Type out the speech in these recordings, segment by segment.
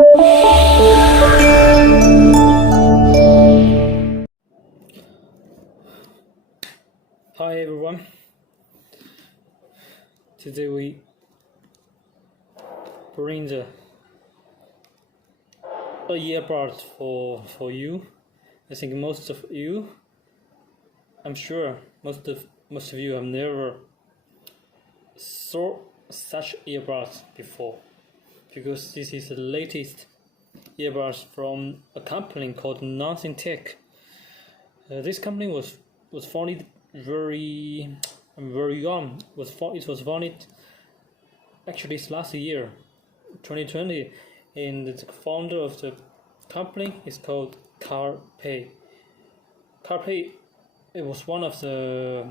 Hi everyone. Today we bring the earbud for you. I think I'm sure most of you have never saw such earbuds before, because this is the latest earbuds from a company called Nothing Tech. This company was founded very young. It was founded actually last year, 2020, and the founder of the company is called Carpe. Carpe, it was one of the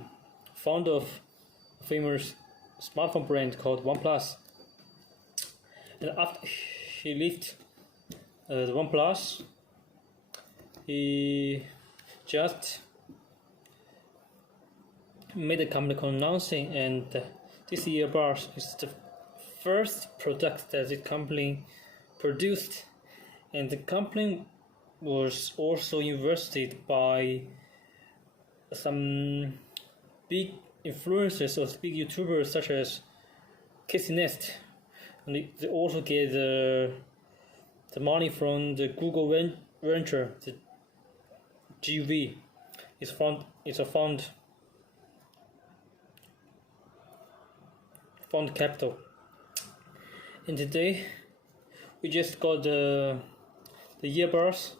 founder of a famous smartphone brand called OnePlus. And after he left the OnePlus, he just made a company called Nothing, and this earbud is the first product that the company produced, and the company was also invested by some big influencers or big YouTubers such as Casey Nest, and they also get the money from the Google venture, the GV. It's a fund capital. And today we just got the earbuds.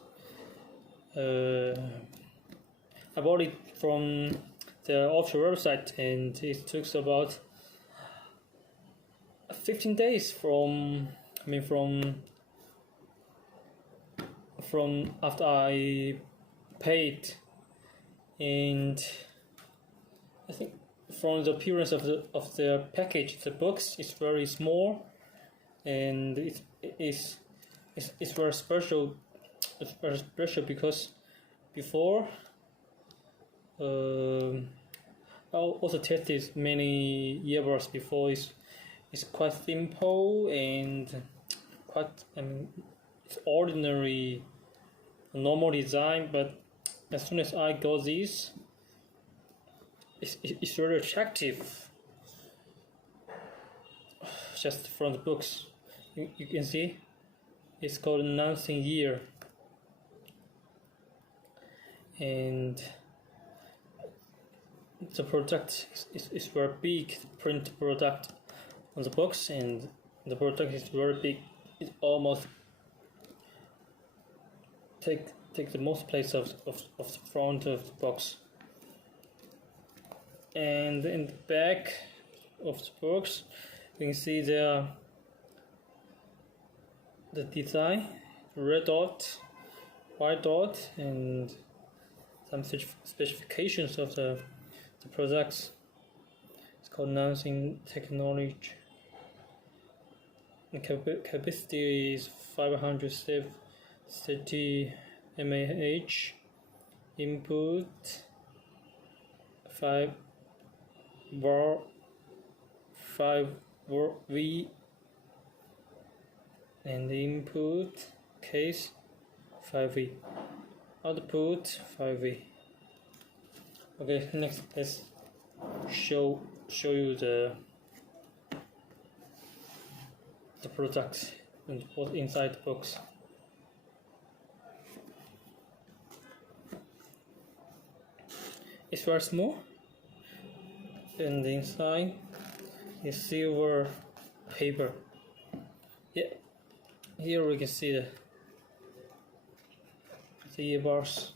I bought it from the official website, and it took about 15 days from after I paid, and I think from the appearance of the package, the box is very small, and it's very special. It's very special because before I also tested many earbuds before. It's quite simple and quite it's ordinary, normal design. But as soon as I got this, it's very attractive. Just from the books, you can see it's called Nothing Ear, and the product is very big. The print product on the box, and the product is very big. It almost take the most place of the front of the box. And in the back of the box, you can see the design, red dot, white dot, and some specifications of the products. It's called Nothing Technology. The capacity is 530 mAh. Input 5 V, and the input case 5V, output 5V. Okay, next let's show you the product and what's inside the box. It's very small, and the inside is silver paper. Yeah, here we can see the earbuds.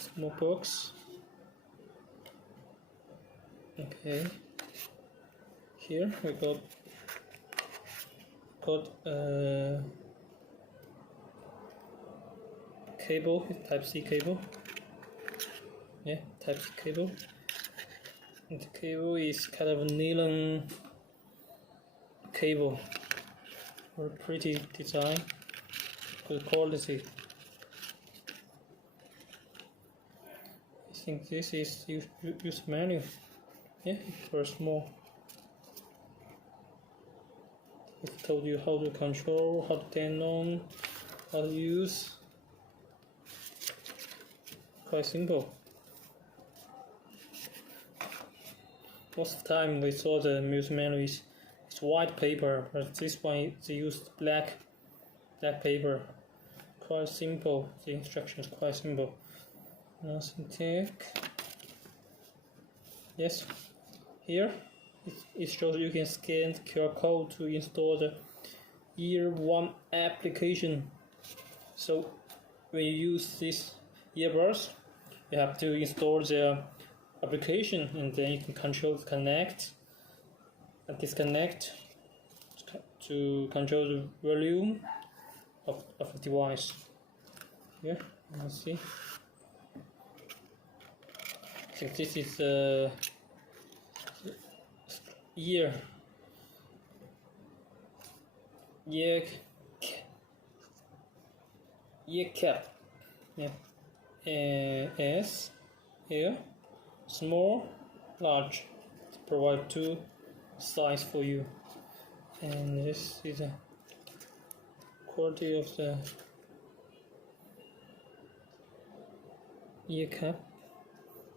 Small box. Okay, here we got cable, Type-C cable. Yeah, Type-C cable. And the cable is kind of a nylon cable. Very pretty design, good quality. I think this is use manual. Yeah, it's very small. told you how to control, how to turn on, how to use. Quite simple. Most of the time we saw the music manual is white paper, but this one they used black paper. Quite simple. The instructions quite simple. Nothing thick. Yes, here it shows you can scan the QR code to install the Ear1 application. So when you use this earbuds, you have to install the application, and then you can control the connect and disconnect to control the volume of the device. Here, let's see. I think this is the ear cap. Yeah. S, L, small, large. To provide two size for you. And this is the quality of the ear cap.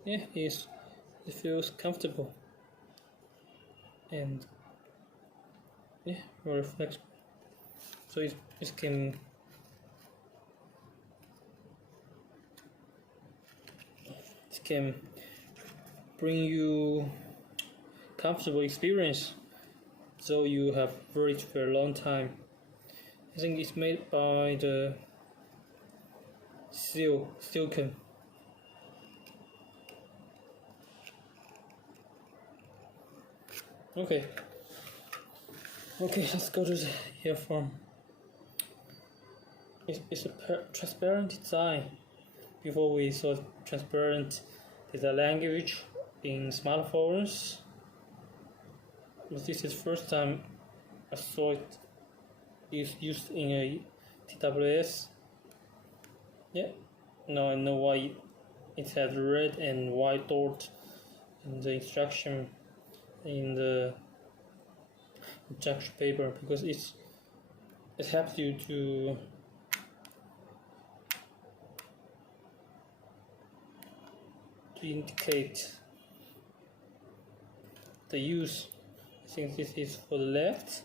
Yeah, it feels comfortable and yeah, very flexible. So it can bring you comfortable experience, so you have wear it for a long time. I think it's made by the silicon. Okay, let's go to the earphone. It's a transparent design. Before we saw transparent data language in smartphones, but this is the first time I saw it is used in a TWS. Yeah, now I know why it has red and white dot in the instruction in the instruction paper, because it helps you to indicate the use. I think this is for the left,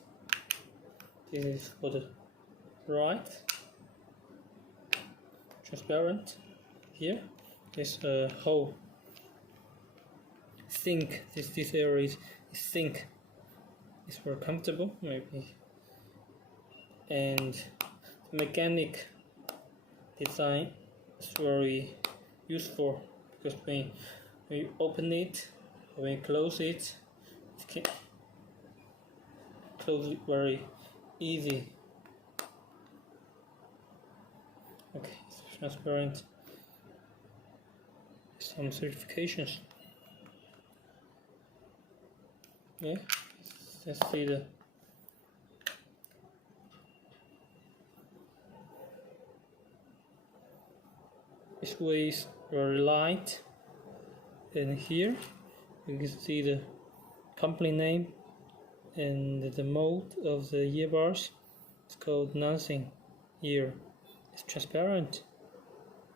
this is for the right. Transparent. Here there's a hole. Think this area is think. It's very comfortable maybe, and mechanic design is very useful, because when you open it, when you close it, you can close it very easy. Okay, it's transparent. Some certifications. Yeah, let's see the this way is very light, and here you can see the company name and the mode of the earbuds. It's called Nothing Ear. It's transparent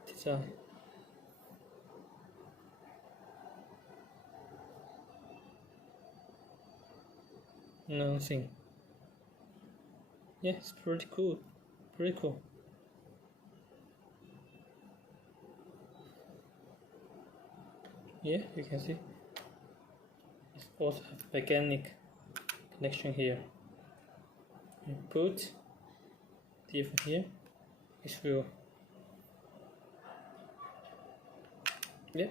design. Nothing. Yeah, it's pretty cool. Pretty cool. Yeah, you can see. It also has mechanic connection here. You put the earphone here. It will. Yeah.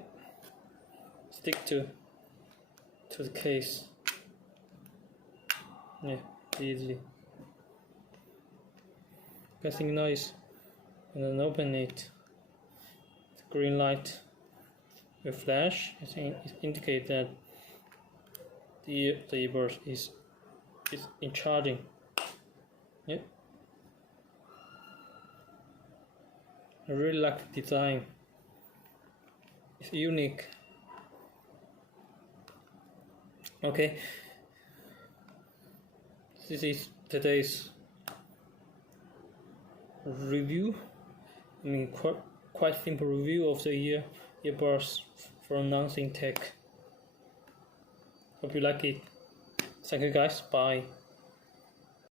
Stick to the case. Yeah, easily. Passing noise, and then open it. The green light will flash. I think it indicates that the earbud is in charging. Yeah. I really like the design. It's unique. Okay. This is today's review. I mean, quite simple review of the earbuds from Nothing Tech. Hope you like it. Thank you guys. Bye.